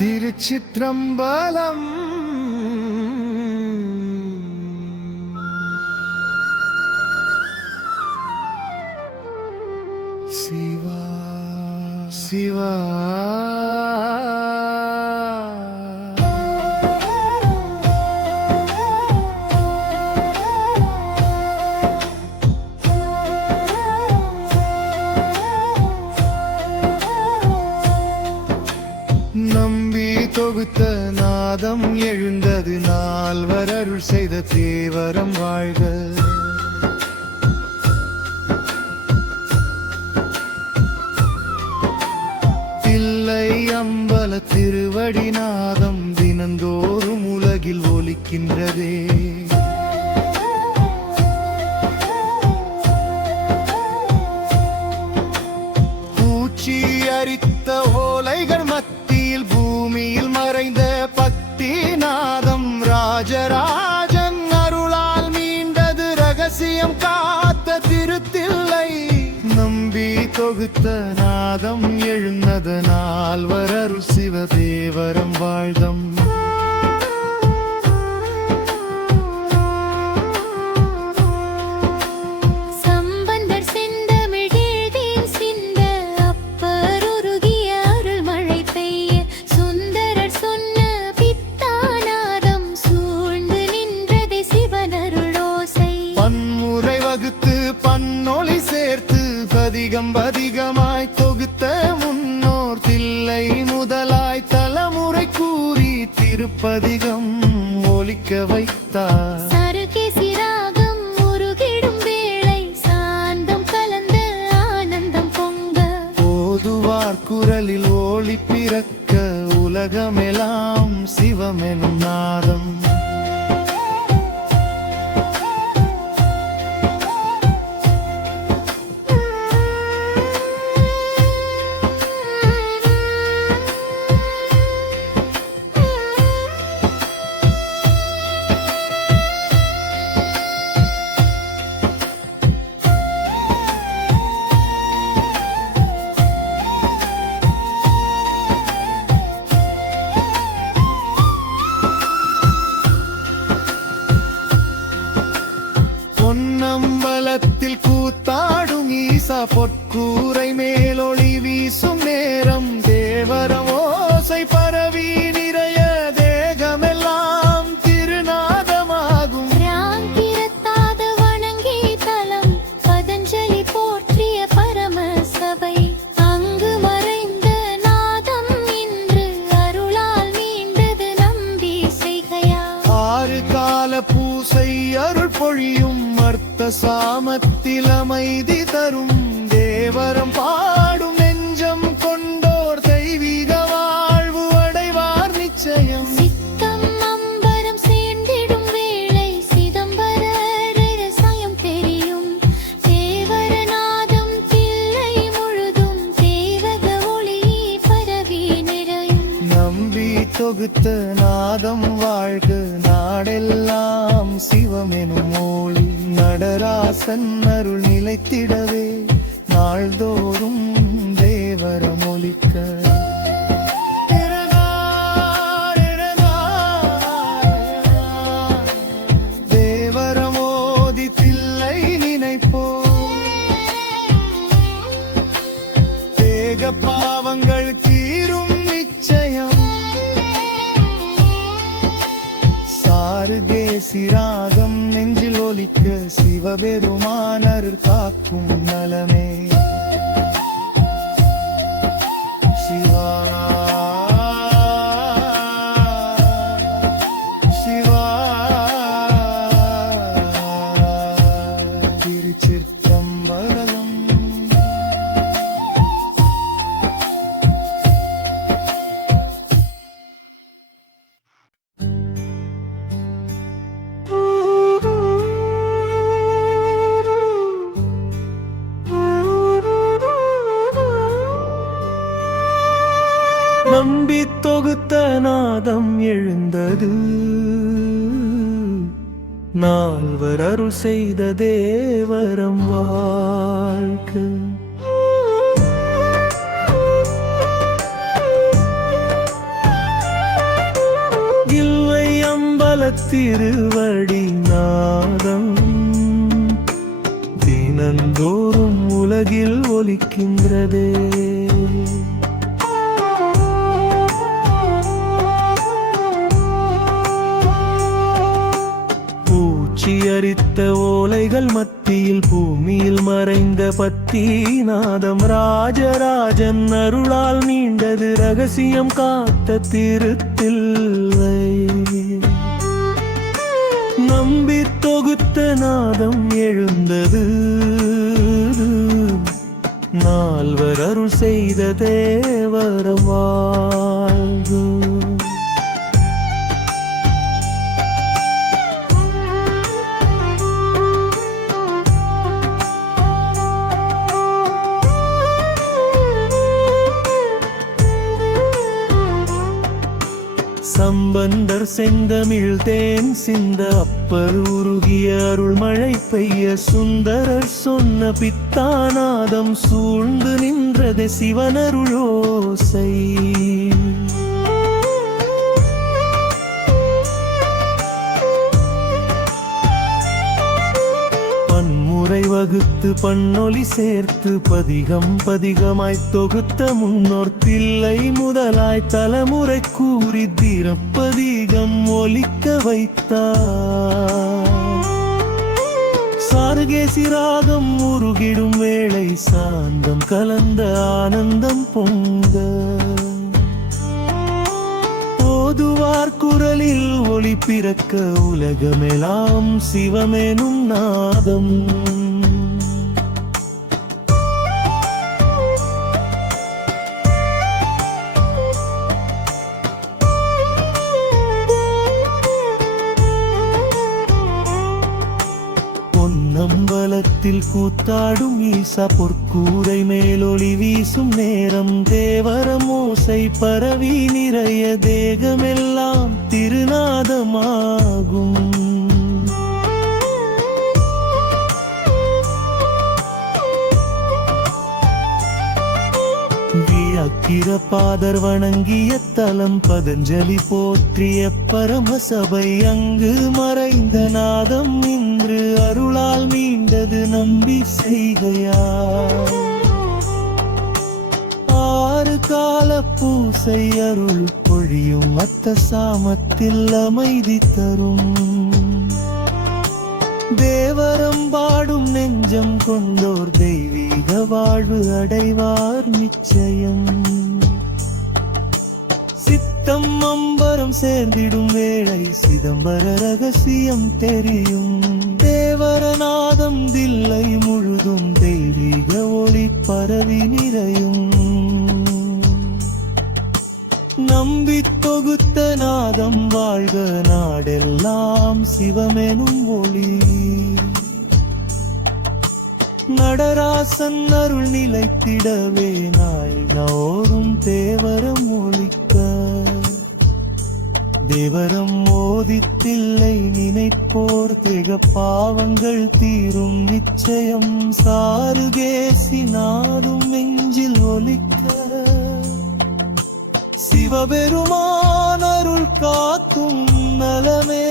திருச்சிற்றம்பலம். சிவா சிவா தொகுத்த நாதம் எழுந்தது நால்வர் அருள் செய்த தேவரம் வாழ்க. தில்லை அம்பல திருவடி நாதம் தினந்தோறும் உலகில் ஒலிக்கின்றதே. பூச்சி அரித்த ஓலைகள் மத்தியில் பூமியில் மறைந்த பக்தி நாதம் ராஜராஜன் அருளால் மீண்டது ரகசியம் காத்த திருத்தில்லை. நம்பி தொகுத்த நாதம் எழுந்தது நால்வர் அருள் சிவ தேவரம் வாழ்தம். அதிகமாய் தொகுத்த முன்னோர் தில்லை முதலாய் தலைமுறை கூறி திருப்பதிகம் ஒலிக்க வைத்தார். சருகேசி ராகம் உருகிடும் வேளை சாந்தம் கலந்த ஆனந்தம் பொங்க ஓதுவார் குரலில் ஒளி பிறக்க உலகமெல்லாம் சிவமெனும் நாதம். பொன்னம்பலத்தில் கூத்தாடும் ஈசா பொற்கூரை மேலொளி வீசும் நேரம் தேவரம் ஓசை பரவி நிறைய தேகமெல்லாம் திருநாதமாகும். ராங்கிரத்தாத வணங்கி தலம் பதஞ்சலி போற்றிய பரம சபை அங்கு மறைந்த நாதம் இன்று அருளால் மீண்டது நம்பி செய்கையா. ஆறு கால பூசை அருள் பொழியும் அர்த்த சாமத்தில் அமைதி தரும் தேவரம் பாடும் நெஞ்சம் கொண்டோர் தெய்வீக வாழ்வு அடைவார் நிச்சயம். சித்தம் அம்பரம் சேர்ந்திடும் வேளை சிதம்பர ரகசியம் தெரியும் தேவரநாதம் தில்லை முழுதும் தேவக ஒளி பரவி நிறையும். நம்பி தொகுத்த நாதம் வாழ்க நாடெல்லாம் சிவமெனும் ஒளி. நடராசன் அருள் நிலைத்திடவே நாள்தோறும் தேவரம் ஒலிக்க. தேவரம் ஓதி தில்லை நினைப்போ தேக பாவங்கள் தீரும் நிச்சயம். சாருகேசி ராகம் நெஞ்சில் ஒலிக்க சிவபெருமானர் காக்கும் நலமே. சிவா சிவா திருச்சிற்றம்பலம். நம்பி தொகுத்த நாதம் எழுந்தது நால்வர் அருள் செய்த தேவரம் வாழ்க. திருவடி நாதம் தினந்தோறும் உலகில் ஒலிக்கின்றதே. பூச்சியரித்த ஓலைகள் மத்தியில் பூமியில் மறைந்த பத்திநாதம் ராஜராஜன் அருளால் நீண்டது ரகசியம் காத்த திருத்தில்லை. நம்பி தொகுத்த நாதம் எழுந்தது நால்வர் அருள் செய்த தேவரம் வாழ்வு. சம்பந்தர் செந்தமிழ் தேன் சிந்த அப்பர் உருகிய அருள் மழை பெய்ய சுந்தரர் சொன்ன பித்தாநாதம் சூழ்ந்து நின்றது சிவனருளோசை. பன்முறை வகுத்து பண்ணொலி சேர்த்து பதிகம் பதிகமாய் தொகுத்த முன்னோர் தில்லை முதலாய் தலைமுறை கூறி திரப்பதிகம் ஒலிக்க வைத்தார். சாருகேசி ராகம் உருகிடும் வேளை சாந்தம் கலந்த ஆனந்தம் பொங்க ஓதுவார் குரலில் ஒளி பிறக்க உலகமெல்லாம் சிவமெனும் நாதம். பொன்னம்பலத்தில் கூத்தாடும் ஈசா பொற்கூரை மேலொளி வீசும் நேரம் தேவரம் ஓசை பரவி நிறைய தேகமெல்லாம் திருநாதமாகும். வியாக்கிரபாதர் வணங்கிய தலம் பதஞ்சலி போற்றிய பரமசபை அங்கு மறைந்த நாதம் இன்று அருளால் மீண்டது நம்பி செய்கையார். ஆறு கால பூசை அருள் பொழியும் அத்த சாமத்தில் அமைதி தரும் தேவரம் பாடும் நெஞ்சம் கொண்டோர் தெய்வீக வாழ்வு அடைவார் நிச்சயம். சித்தம் அம்பரம் சேர்ந்திடும் வேளை சிதம்பர ரகசியம் தெரியும் தேவரநாதம் தில்லை முழுதும் தெய்வீக ஒளி பரவி நிறையும். நம்பி தொகுத்த நாதம் வாழ்க நாடெல்லாம் சிவமெனும் ஒளி. நடராசன் அருள் நிலைத்திடவே நாள்தோறும் தேவரம் ஒலிக்க தேவரம் ஓதித்தில்லை நினைப்போர் திக பாவங்கள் தீரும் நிச்சயம். சாருகேசி நாடும் நெஞ்சில் ஒலிக்க சிவபெருமான் அருள் காக்கும் நலமே